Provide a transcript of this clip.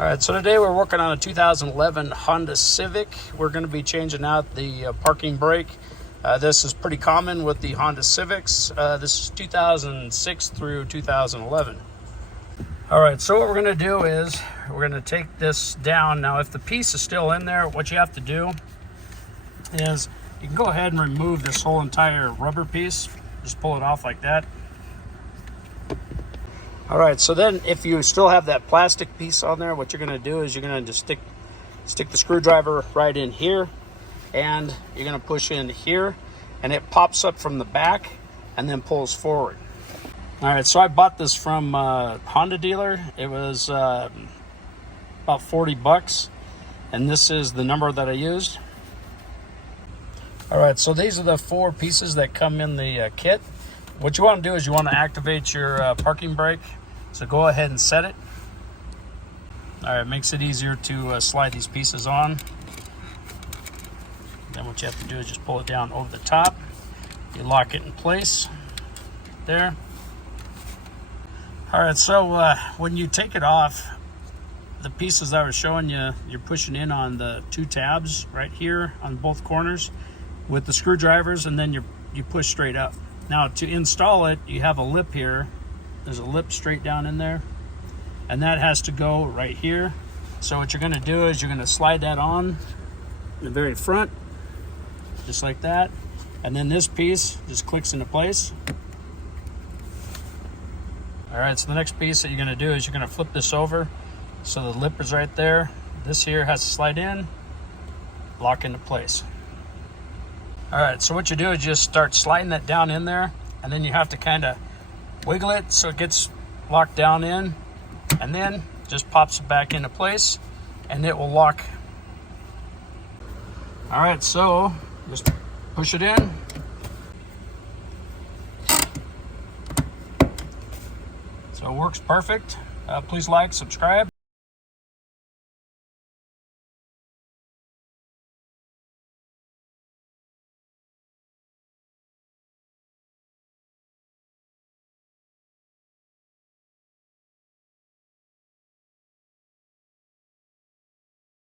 All right, so today we're working on a 2011 Honda Civic. We're going to be changing out the parking brake. This is pretty common with the Honda Civics. This is 2006 through 2011. All right, so what we're going to do is we're going to take this down. Now, if the piece is still in there, what you have to do is you can go ahead and remove this whole entire rubber piece. Just pull it off like that. All right, so then if you still have that plastic piece on there, what you're going to do is you're going to just stick the screwdriver right in here, and you're going to push in here, and it pops up from the back and then pulls forward. All right, so I bought this from a Honda dealer. It was about 40 bucks, and this is the number that I used. All right, so these are the 4 pieces that come in the kit. What you want to do is you want to activate your parking brake. So go ahead and set it. All right, it makes it easier to slide these pieces on. Then what you have to do is just pull it down over the top. You lock it in place there. All right, so when you take it off, the pieces that I was showing you, you're pushing in on the 2 tabs right here on both corners with the screwdrivers, and then you push straight up. Now, to install it, you have a lip here. There's a lip straight down in there, and that has to go right here. So what you're going to do is you're going to slide that on the very front, just like that, and then this piece just clicks into place. All right, so the next piece that you're going to do is you're going to flip this over so the lip is right there. This here has to slide in, lock into place. All right, so what you do is just start sliding that down in there, and then you have to kind of wiggle it so it gets locked down in, and then just pops it back into place, and it will lock. All right, so just push it in. So it works perfect. Please like, subscribe.